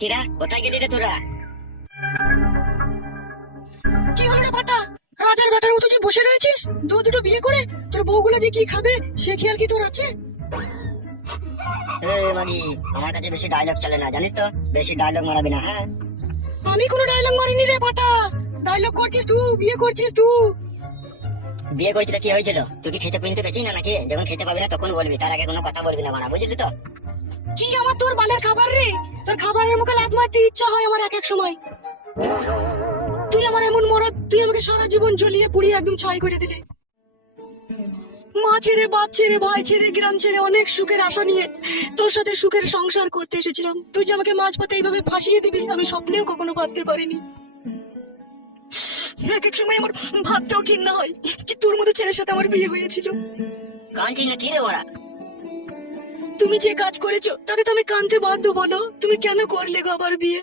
কিরা কোথায় গেলি রে তোরা? কি হলো রে ফাটা? রাজার বেটার মতো যে বসে রয়েছিস, দুটো বিয়ে করে তোর বউগুলো দিয়ে কি খাবে সে খেয়াল কি তোর আছে? মাগি, আমার কাছে বেশি ডায়লগ চলে না, জানিস তো? বেশি ডায়লগ মারাবি না, হ্যাঁ? আমি কোনো ডায়লগ মারিনি রে ফাটা। ডায়লগ করছিস তুই, বিয়ে করছিস তুই। বিয়ে করছিস তো কি হয়েছিল? তুই কি খেতে পিনতে পেয়েছিস না নাকি? যখন খেতে পাবি না তখন বলবি, তার আগে কোনো কথা বলবি না বাড়া, বুঝলি তো? কি আমার তোর বালের খাবার রে? তোর খাবারের মুখে লাত মারতে ইচ্ছা হয় আমার এক এক সময়। তুই আমার এমন মরদ, তুই আমাকে সারা জীবন জ্বলিয়ে পুড়িয়ে একদম ছাই করে দিলে। মা ছেড়ে, বাপ ছেড়ে, ভাই ছেড়ে, গ্রাম ছেড়ে অনেক সুখের আশা নিয়ে তোর সাথে সুখের সংসার করতে এসেছিলাম। তুই যে আমাকে মাঝপথে এইভাবে ফাঁসিয়ে দিবি আমি স্বপ্নেও কখনো ভাবতে পারিনি। এক এক সময় আমার ভাবতেও ঘৃণা হয় কি তোর মতো ছেলের সাথে আমার বিয়ে হয়েছিল। কাঁদছিস না কি রে ওরা? তুমি যে কাজ করেছো তাতে তো আমি কাঁদতে বাধ্য। বলো তুমি কেন করলে গো আবার বিয়ে?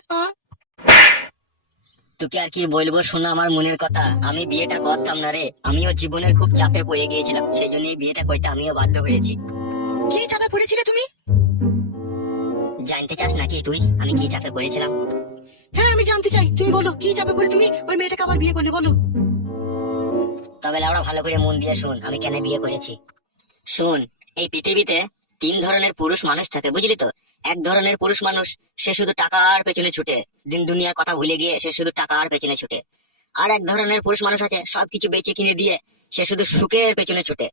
তোকে আর কি বলবো, শোনা আমার মনের কথা। আমি বিয়েটা করতাম না রে, আমিও জীবনের খুব চাপে পড়ে গিয়েছিলাম, সেই জন্য এই বিয়েটা করতে আমিও বাধ্য হয়েছি। কি চাপে পড়েছিলে তুমি? জানতে চাস নাকি তুই আমি কি চাপে পড়েছিলাম? হ্যাঁ আমি জানতে চাই, তুমি বলো কি চাপে পড়ে তুমি ওই মেয়েটাকে আবার বিয়ে করলে, বলো। তবে লাউড়া ভালো করে মন দিয়ে শোন আমি কেন বিয়ে করেছি। শোন, এই পৃথিবীতে তিন ধরনের পুরুষ মানুষ থাকে, বুঝলি তো? এক ধরনের পুরুষ মানুষ, সে শুধু টাকার পেছনে ছুটে, দিন দুনিয়ার কথা ভুলে গিয়ে সে শুধু টাকার পেছনে ছুটে। আর এক ধরনের পুরুষ মানুষ আছে সবকিছু বেচে কিনে দিয়ে সে শুধু সুখের পেছনে ছুটে।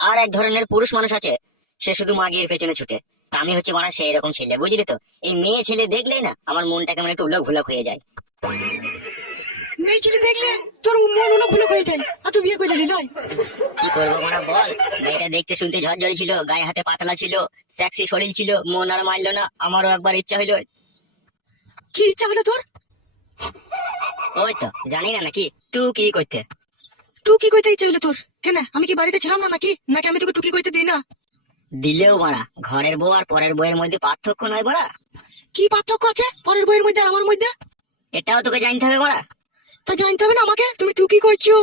আর এক ধরনের পুরুষ মানুষ আছে সে শুধু মাগির পেছনে ছুটে। তা আমি হচ্ছে মানে সেই রকম ছেলে, বুঝলি তো? এই মেয়ে ছেলে দেখলেই না আমার মনটা কেমন একটু উলক ভুলক হয়ে যায়। মেয়ে ছেলে দেখলে তোর মন উলক পুলক হয়ে যায়, আর তুই বিয়ে করলি নয়? কি করবো মানে বল? মেয়েটা দেখতে শুনতে ঝরঝরে ছিল, গায়ে হাতে পাতলা ছিল, সেক্সি শরীর ছিল, মন আর মারলো না। আমারও একবার ইচ্ছা হইলো। কি ইচ্ছা হলো তোর? ওই তো জানি না নাকি টুকি করতে। টুকি কইতে ইচ্ছা হলো তোর? কেন আমি কি বাড়িতে ছিলাম না নাকি? নাকি আমি তোকে টুকি কইতে দিই না? দিলেও বাড়া, ঘরের বউ আর পরের বউয়ের মধ্যে পার্থক্য নয় বাড়া? কি পার্থক্য আছে পরের বইয়ের মধ্যে আর আমার মধ্যে? এটাও তোকে জানতে হবে বাড়া। তা জানতে হবে না আমাকে তুমি টুকি করছো?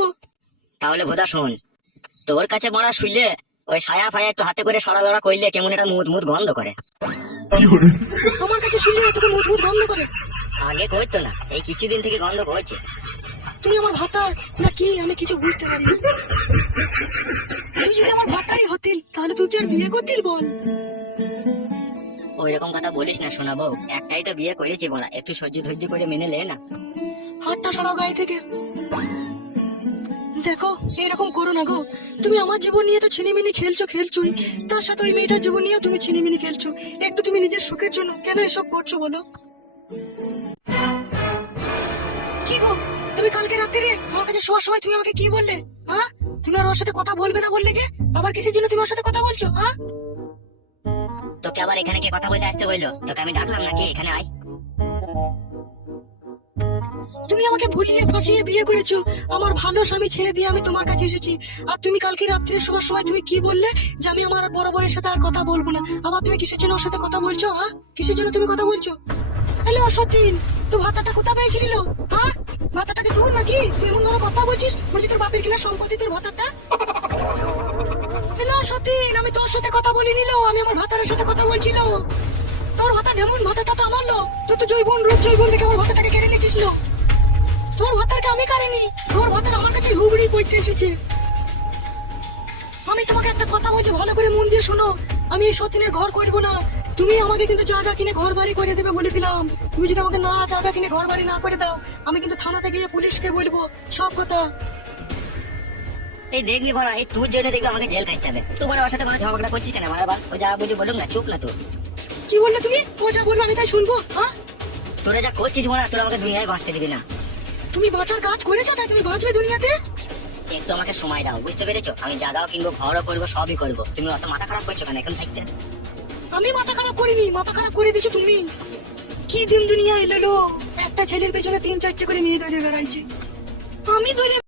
তাহলে ভোদা শোন, তোর কাছে বাড়া শুইলে ওই ছায়া ফায়া একটু হাতে করে সরালড়া করলে কেমন একটা মুদ মুদ গন্ধ করে। আমার কাছে শুনলে তোকে মুখ মুখ গন্ধ করে? আগে করতো না, এই কিছুদিন থেকে গন্ধ করছে। তুই আমার ভাতার নাকি আমি কিছু বুঝতে পারি না। তুই যদি আমার ভাতারই হতিল তাহলে তুই কি আর বিয়ে করতিল বল? ওই রকম কথা বলিস না শোনাবো, একটাই তো বিয়ে করেছি বাড়া, একটু সহ্য ধৈর্য করে মেনে লে না। হাতটা সরাও গায়ে থেকে। দেখো এরকম করো না গো, তুমি আমার জীবন নিয়ে তো ছিনিমিনি খেলছোই, তার সাথে ওই মেয়েটার জীবন নিয়েও তুমি ছিনিমিনি খেলছো। একটু তুমি নিজের সুখের জন্য কেন এসব করছো বলো? কি গো তুমি কালকে রাত্রে আমার কাছে শোয়ার সময় তুমি আমাকে কি বললে? তুমি আর ওর সাথে কথা বলবে না বললে কে? আবার কিসের জন্য তুমি ওর সাথে কথা বলছো? তোকে আবার এখানে কে কথা বলতে আসতে বললো? তোকে আমি ডাকলাম নাকি? এখানে আয়। তুমি আমাকে ভুলিয়ে ফাঁসিয়ে বিয়ে করেছো, আমার ভালো স্বামী ছেড়ে দিয়ে আমি তোমার কাছে এসেছি। আর তুমি কালকে রাত্রে শোবার সময় তুমি কি বললে? যে আমি আমার বড় বউয়ের সাথে আর কথা বলবো না। আবার তুমি কিসের জন্য ওর সাথে কথা বলছো? কিসের জন্য তুমি কথা বলছো? হ্যালো সতীন, তো ভাতাটা কোথা পেয়েছিল? ভাতাটাকে তোর নাকি? তুই এমন ভাবে কথা বলছিস বলছি তোর বাপের কিনা সম্পত্তি তোর ভাতাটা। হ্যালো সতীন, আমি তোর সাথে কথা বলি নিল, আমি আমার ভাতারের সাথে কথা বলছিল। তোর ভাতা ঢেমন, ভাতাটা তো আমার লো। তুই তো জৈবন রূপ জৈবন দেখে আমার ভাতাটাকে কেড়ে নিয়েছিস। তোর ভাতারকে আমি কারিনি, তোর ভাতার আমার কাছে হুবড়ি পড়তে এসেছে। আমি তোমাকে একটা কথা বলছি, ভালো করে মন দিয়ে শোনো। আমি এই সতীনের ঘর করবো না। তুমি আমাকে কিন্তু জায়গা কিনে ঘর বাড়ি করে দেবে বলে দিলাম। তুমি যদি আমাকে না জায়গা কিনে ঘর বাড়ি না করে দাও আমি কিন্তু থানাতে গিয়ে পুলিশকে বলবো সব কথা। এই দেখবি বড়া, এই তোর জন্য দেখবি আমাকে জেল খাইতে হবে। তুই বড় ওর সাথে কোনো ঝগড়া করছিস কেন? বড় ও যা বুঝি বলুক না, চুপ না তুই। কি বললে তুমি? ও যা বলবে আমি তাই শুনবো? তোরা যা করছিস বড়া, তোরা আমাকে দুনিয়ায় বাঁচতে দিবি না। তুমি বাঁচার কাজ করেছো তাই তুমি বাঁচবে দুনিয়াতে? একটু আমাকে সময় দাও, বুঝতে পেরেছো? আমি জায়গাও কিনবো, ঘরও করবো, সবই করবো। তুমি অত মাথা খারাপ করছো কেন এখন থাকতে? আমি মাথা খারাপ করিনি, মাথা খারাপ করে দিছো তুমি। কি দিন দুনিয়া এলো, একটা ছেলের পেছনে 3-4টে করে মেয়ে ধরে বেড়াইছে। আমি ধরে